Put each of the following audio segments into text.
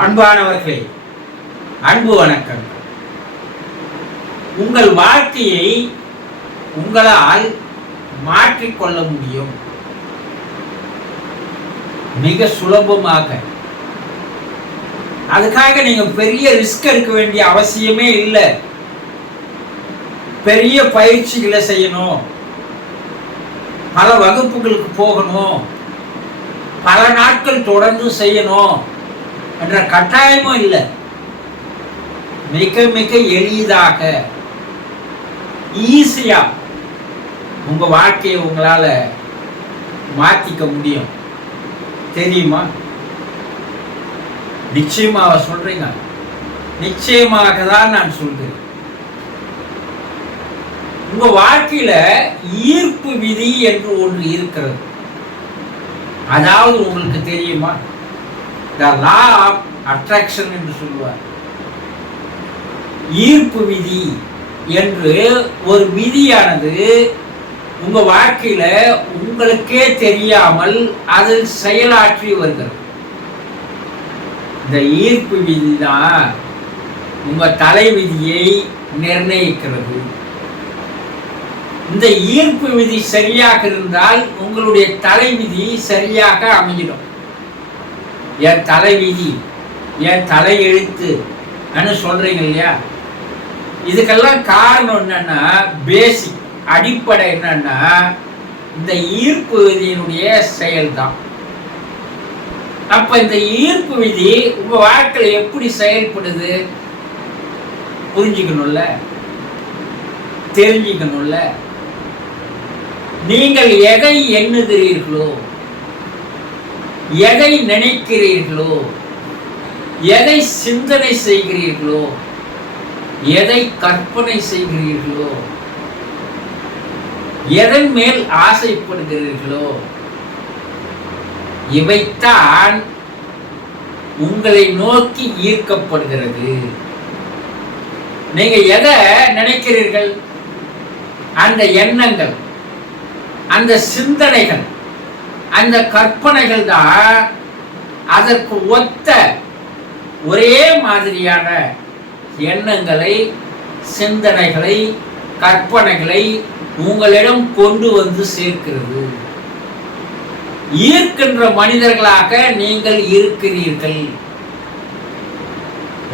அன்பானவர்களே, அன்பு வணக்கம். உங்கள் வாழ்க்கையை உங்களால் மாற்றிக்கொள்ள முடியும் மிக சுலபமாக. அதுக்காக நீங்க பெரிய ரிஸ்க் எடுக்க வேண்டிய அவசியமே இல்லை. பெரிய பயிற்சிகளை செய்யணும், பல வகுப்புகளுக்கு போகணும், பல நாட்கள் தொடர்ந்து செய்யணும் என்ற கட்டாயமும் இல்லை. மிக மிக எளிதாக ஈஸியா உங்க வாழ்க்கையை உங்களால மாத்திக்க முடியும். தெரியுமா? நிச்சயமாக சொல்றீங்க. நிச்சயமாக தான் நான் சொல்றேன். உங்க வாழ்க்கையில ஈர்ப்பு விதி என்று ஒன்று இருக்கிறது. அதாவது உங்களுக்கு தெரியுமா, the law of attraction என்று சொல்லுவார். ஈர்ப்பு விதி என்று ஒரு விதியானது உங்க வாழ்க்கையில உங்களுக்கே தெரியாமல் அதில் செயலாற்றி வருகிறது. இந்த ஈர்ப்பு விதி தான் உங்க தலை விதியை நிர்ணயிக்கிறது. இந்த ஈர்ப்பு விதி சரியாக இருந்தால் உங்களுடைய தலை விதி சரியாக அமைஞ்சிடும். என் தலை விதி, என் தலை எழுத்து சொல்றீங்க இல்லையா? இதுக்கெல்லாம் காரணம் என்னன்னா, பேசிக் அடிப்படை என்னன்னா, இந்த ஈர்ப்பு விதியினுடைய செயல்தான். அப்ப இந்த ஈர்ப்பு விதி உங்க வாழ்க்கையில எப்படி செயல்படுது புரிஞ்சுக்கணும்ல, தெரிஞ்சுக்கணும்ல. நீங்கள் எதை எண்ணுகிறீர்களோ, எதை நினைக்கிறீர்களோ, எதை சிந்தனை செய்கிறீர்களோ, எதை கற்பனை செய்கிறீர்களோ, எதன் மேல் ஆசைப்படுகிறீர்களோ, இவைத்தான் உங்களை நோக்கி ஈர்க்கப்படுகிறது. நீங்க எதை நினைக்கிறீர்கள், அந்த எண்ணங்கள், அந்த சிந்தனைகள், அந்த கற்பனைகள் தான் அதற்கு ஒத்த ஒரே மாதிரியான எண்ணங்களை, சிந்தனைகளை, கற்பனைகளை உங்களிடம் கொண்டு வந்து சேர்க்கிறது. ஈர்க்கின்ற மனிதர்களாக நீங்கள் இருக்கிறீர்கள்.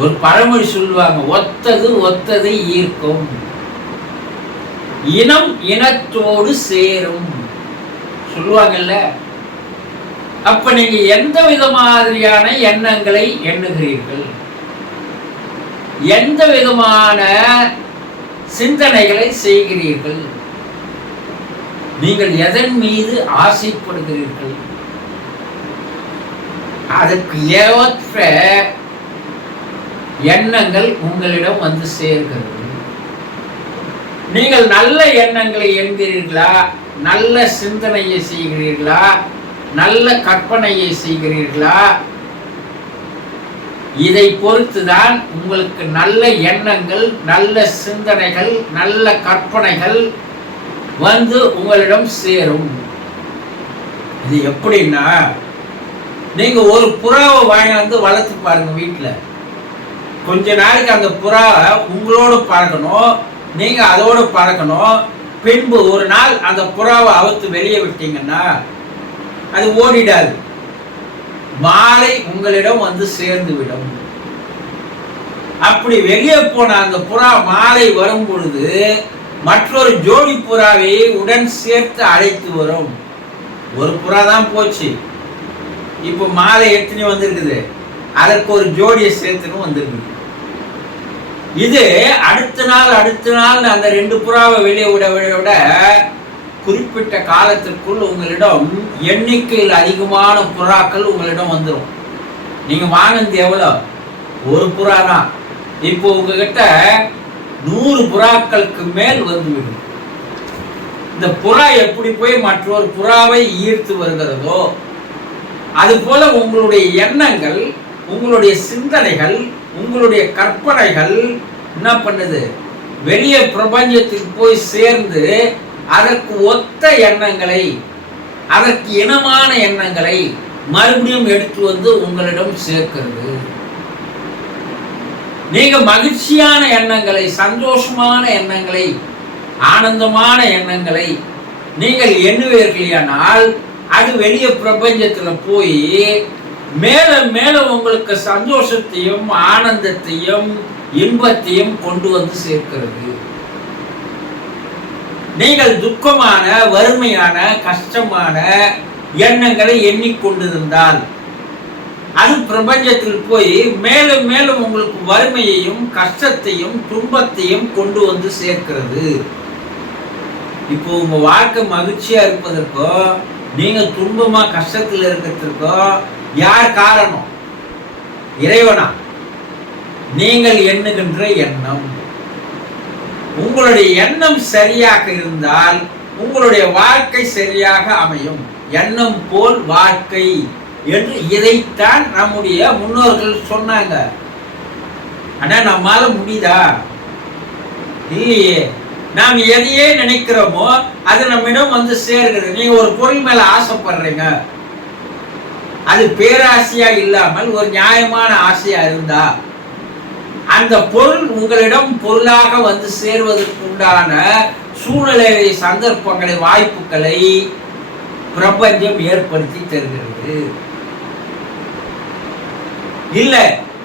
ஒரு பழமொழி சொல்லுவாங்க, ஒத்தது ஒத்ததை ஈர்க்கும், இனம் இனத்தோடு சேரும் சொல்லுவாங்கல்ல. அப்ப நீங்க எந்த விதமான எண்ணங்களை எண்ணுகிறீர்கள், எந்த விதமான சிந்தனைகளை செய்கிறீர்கள், நீங்கள் எதன் மீது ஆசைப்படுகிறீர்கள், அதற்கு ஏற்ற எண்ணங்கள் உங்களிடம் வந்து சேர்கிறது. நீங்கள் நல்ல எண்ணங்களை எண்கிறீர்களா, நல்ல சிந்தனையை செய்கிறீர்களா, நல்ல கற்பனையை செய்கிறீர்களா, இதை பொறுத்துதான் உங்களுக்கு நல்ல எண்ணங்கள், நல்ல சிந்தனைகள், நல்ல கற்பனைகள் வந்து உங்களிடம் சேரும். இது எப்படின்னா, நீங்க ஒரு புறாவை வாங்கி வந்து வளர்த்து பாருங்க வீட்டில். கொஞ்ச நாளைக்கு அந்த புறாவை உங்களோட பழக்கணும், நீங்க அதோடு பழக்கணும். பின்பு ஒரு நாள் அந்த புறாவை அவுத்து வெளியே விட்டீங்கன்னா அது ஓடிடாது, மாலை உங்களிடம் வந்து சேர்ந்து விடும். அப்படி வெளியே போன அந்த புறா மாலை வரும் பொழுது மற்றொரு ஜோடி புறாவை உடன் சேர்த்து அழைத்து வரும். ஒரு புறா தான் போச்சு, இப்போ மாலை எத்தனை வந்திருக்குது, அதற்கு ஒரு ஜோடியை சேர்த்துன்னு வந்திருக்குது. இது அடுத்த நாள் அந்த ரெண்டு புறாவை வெளியே விட குறிப்பிட்ட காலத்திற்குள் உங்களிடம் எண்ணிக்கையில் அதிகமான புறாக்கள் உங்களிடம் வந்துடும். நீங்க வாங்கினது எவ்வளோ, ஒரு புறா தான். இப்போ உங்ககிட்ட 100 புறாக்களுக்கு மேல் வந்துவிடும். இந்த புறா எப்படி போய் மற்றொரு புறாவை ஈர்த்து வருகிறதோ அது போல உங்களுடைய எண்ணங்கள், உங்களுடைய சிந்தனைகள், உங்களுடைய கற்பனைகள் என்ன பண்ணுது, வெளியே பிரபஞ்சத்தில் போய் சேர்ந்து அதற்கு ஒத்த எண்ணங்களை, அதற்கு இனமான எண்ணங்களை மறுபடியும் எடுத்து வந்து உங்களிடம் சேர்க்கிறது. நீங்க மகிழ்ச்சியான எண்ணங்களை, சந்தோஷமான எண்ணங்களை, ஆனந்தமான எண்ணங்களை நீங்கள் எண்ணுவீர்களானால் அது வெளியே பிரபஞ்சத்துல போய் மேல மேல உங்களுக்கு சந்தோஷத்தையும் ஆனந்தத்தையும் இன்பத்தையும் கொண்டு வந்து சேர்க்கிறது. நீங்கள் துக்கமான, வறுமையான, கஷ்டமான எண்ணங்களை எண்ணிக்கொண்டிருந்தால் அது பிரபஞ்சத்தில் போய் மேலும் மேலும் உங்களுக்கு வறுமையையும் கஷ்டத்தையும் துன்பத்தையும் கொண்டு வந்து சேர்க்கிறது. இப்போ உங்க வாழ்க்கை மகிழ்ச்சியா இருப்பதற்கோ நீங்க துன்பமா கஷ்டத்தில் இருக்கிறதுக்கோ யார் காரணம்? இறைவனா? நீங்கள் எண்ணுகின்ற எண்ணம். உங்களுடைய எண்ணம் சரியாக இருந்தால் உங்களுடைய வாழ்க்கை சரியாக அமையும். எண்ணம் போல் வாழ்க்கை என்று இதைத்தான் நம்முடைய முன்னோர்கள் சொன்னாங்க. ஆனா நம்மால முடியுதா? இல்லையே. நாம் எதையே நினைக்கிறோமோ அது நம்மிடம் வந்து சேர்கிறது. நீங்க ஒரு பொருள் மேல ஆசைப்படுறீங்க, அது பேராசையா இல்லாமல் ஒரு நியாயமான ஆசையா இருந்தா அந்த பொருள் உங்களிடம் பொருளாக வந்து சேர்வதற்கு உண்டான சூழ்நிலை, சந்தர்ப்பங்களை, வாய்ப்புகளை பிரபஞ்சம் ஏற்படுத்தி தருகிறது. இல்ல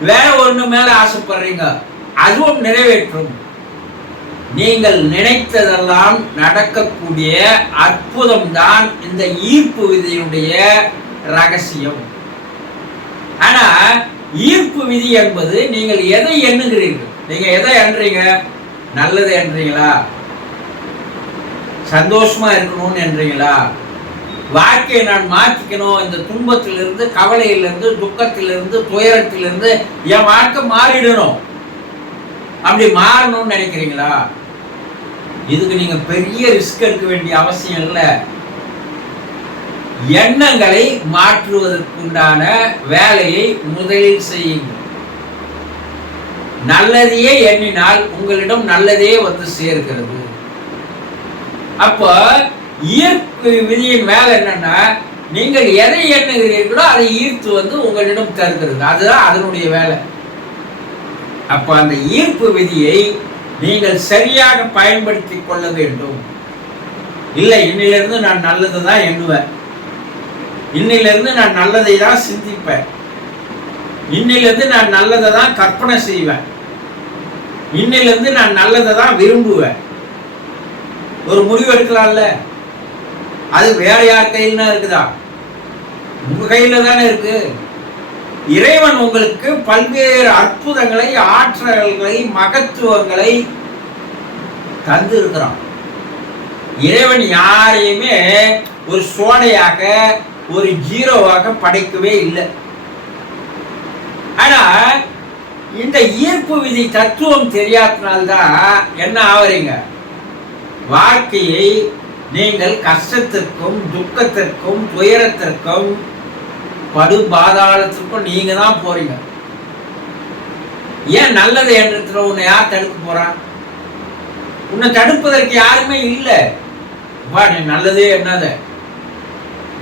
வேற ஒண்ணு மேல ஆசைப்படுறீங்க, அதுவும் நிறைவேற்றும். நீங்கள் நினைத்ததெல்லாம் நடக்கக்கூடிய அற்புதம் தான் இந்த ஈர்ப்பு விதியினுடைய ரகசியம். ஆனா ஈர்ப்பு விதி என்பது நீங்கள் எதை எண்ணுகிறீர்கள்? நீங்க எதை எண்றீங்க? நல்லது எண்றீங்களா? சந்தோஷமா இருக்கணும்னு எண்றீங்களா? வாழ்க்கையை நான் மாற்றிக்கணும், இந்த துன்பத்திலிருந்து, கவலையிலிருந்து, துக்கத்திலிருந்து, துயரத்திலிருந்து என் வாழ்க்கை மாறிடணும், அப்படி மாறணும்னு நினைக்கிறீங்களா? இதுக்கு நீங்க பெரிய ரிஸ்க் எடுக்க வேண்டிய அவசியம் இல்லை. எண்ணங்களை மாற்றுவதற்குண்டான வேலையை முதலில் செய்யுங்கள். நல்லதையே எண்ணினால் உங்களிடம் நல்லதே வந்து சேர்க்கிறது. அப்போ ஈர்ப்பு விதியின் வேலை என்னன்னா, நீங்கள் எதை எண்ணுகிறீர்களோ அதை ஈர்த்து வந்து உங்களிடம் தருகிறது. அதுதான் அதனுடைய வேலை. அப்ப அந்த ஈர்ப்பு விதியை நீங்கள் சரியாக பயன்படுத்தி கொள்ள வேண்டும். இல்லை, இன்னிலிருந்து நான் நல்லது தான் எண்ணுவேன், இன்னிலிருந்து நான் நல்லதை தான் சிந்திப்பேன், இன்னிலிருந்து நான் நல்லதை தான் கற்பனை செய்வேன், இன்னிலிருந்து நான் நல்லதை தான் விரும்புவேன். ஒரு முடிவு எடுக்கலாம்ல. அது வேற யார் கையில் தான் இருக்குதா? உங்க கையில தானே இருக்கு. இறைவன் உங்களுக்கு பல்வேறு அற்புதங்களை, ஆற்றல்களை, மகத்துவங்களை தந்து இருக்கிறான். இறைவன் யாரையுமே ஒரு சோடையாக, ஒரு ஜீரோவாக படைக்கவே இல்லை. ஆனா இந்த ஈர்ப்பு விதி தத்துவம் தெரியாதனால்தான் என்ன ஆவறீங்க? வாழ்க்கையை நீங்கள் கஷ்டத்திற்கும், துக்கத்திற்கும், துயரத்திற்கும், படு பாதாளத்திற்கும் நீங்க தான் போறீங்க. ஏன் நல்லது என்ற உன்னை யார் தடுக்க போறான்? உன்னை தடுப்பதற்கு யாருமே இல்லை. நீ நல்லதே எண்ணாத,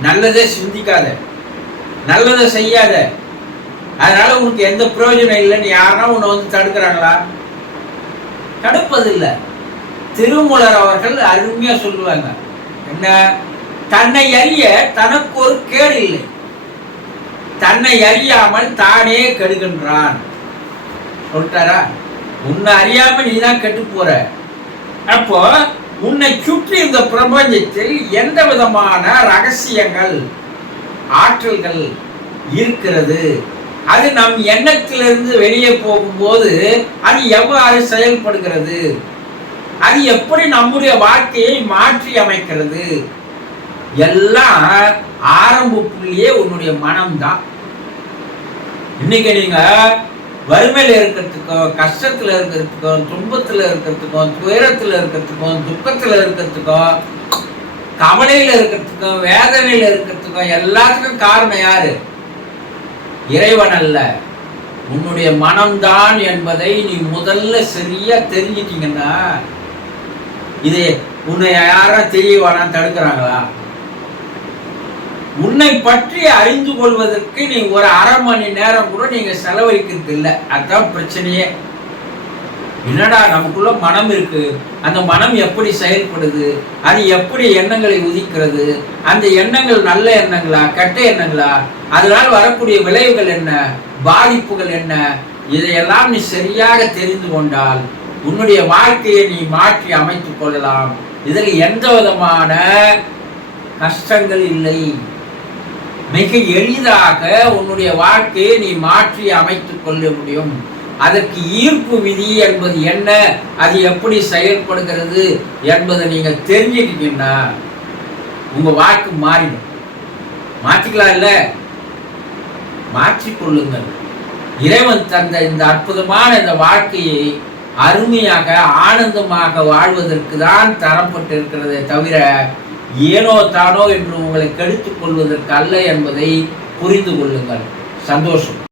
நல்லதே சிந்திக்காத, நல்லதை செய்யாத, அதனால உனக்கு எந்த பிரயோஜனம் இல்லைன்னு யாரா உன்னை வந்து தடுக்கிறாங்களா? தடுப்பதில்லை. திருமூலர் அவர்கள் அருமையா சொல்லுவாங்க, என்ன? தன்னை அறிய தனக்கு ஒரு கேடு இல்லை, தன்னை அறியாமல் தானே கெடுகின்றான் சொல்லிட்டாரா? உன்னை அறியாம நீ தான் கெட்டு போற. அப்போ உன்னை சுற்றி இந்த பிரபஞ்சத்தில் எந்த விதமான ரகசியங்கள், ஆற்றல்கள் இருக்கிறது, அது நம் எண்ணத்திலிருந்து வெளியே போகும்போது அது எவ்வாறு செயல்படுகிறது, அது எப்படி நம்முடைய வாழ்க்கையை மாற்றி அமைக்கிறது, எல்லாம் ஆரம்ப புள்ளியே உன்னுடைய மனம்தான். இன்னைக்கு நீங்க வறுமையில இருக்கிறதுக்கும், கஷ்டத்துல இருக்கிறதுக்கும், துன்பத்துல இருக்கிறதுக்கும், துயரத்துல இருக்கிறதுக்கும், துக்கத்துல இருக்கிறதுக்கும், கவலையில இருக்கிறதுக்கும், வேதனையில இருக்கிறதுக்கும் எல்லாத்துக்கும் காரணம் யாரு? இறைவன் அல்ல, உன்னுடைய மனம்தான் என்பதை நீ முதல்ல சரியா தெரிஞ்சிட்டீங்கன்னா, இது உன்னை யாரும் தெரியவானா தடுக்கிறாங்களா? உன்னை பற்றி அறிந்து கொள்வதற்கு நீ ஒரு அரை மணி நேரம் கூட நீங்க செலவழிக்கிறது இல்லை. அதுதான் பிரச்சனையே. என்னடா நமக்குள்ள மனம் இருக்கு, அந்த மனம் எப்படி செயல்படுது, அது எப்படி எண்ணங்களை உதிக்கிறது, அந்த எண்ணங்கள் நல்ல எண்ணங்களா கெட்ட எண்ணங்களா, அதனால் வரக்கூடிய விளைவுகள் என்ன, பாதிப்புகள் என்ன, இதையெல்லாம் நீ சரியாக தெரிந்து கொண்டால் உன்னுடைய வாழ்க்கையை நீ மாற்றி அமைத்துக் கொள்ளலாம். இதில் எந்த விதமான கஷ்டங்கள் இல்லை. மிக எளிதாக உன்னுடைய வாழ்க்கையை நீ மாற்றி அமைத்துக் கொள்ள முடியும். அதற்கு ஈர்ப்பு விதி என்பது என்ன, அது எப்படி செயல்படுகிறது என்பதை நீங்க தெரிஞ்சுக்கிட்டீங்கன்னா உங்க வாழ்க்கை மாறிடும். மாற்றிக்கலாம் இல்ல, மாற்றிக்கொள்ளுங்கள். இறைவன் தந்த இந்த அற்புதமான இந்த வாழ்க்கையை அருமையாக ஆனந்தமாக வாழ்வதற்கு தான் தரப்பட்டிருக்கிறதே தவிர ஏனோ தானோ என்று உங்களை கெடுத்துக் கொள்வதற்கு அல்ல என்பதை புரிந்து கொள்ளுங்கள். சந்தோஷம்.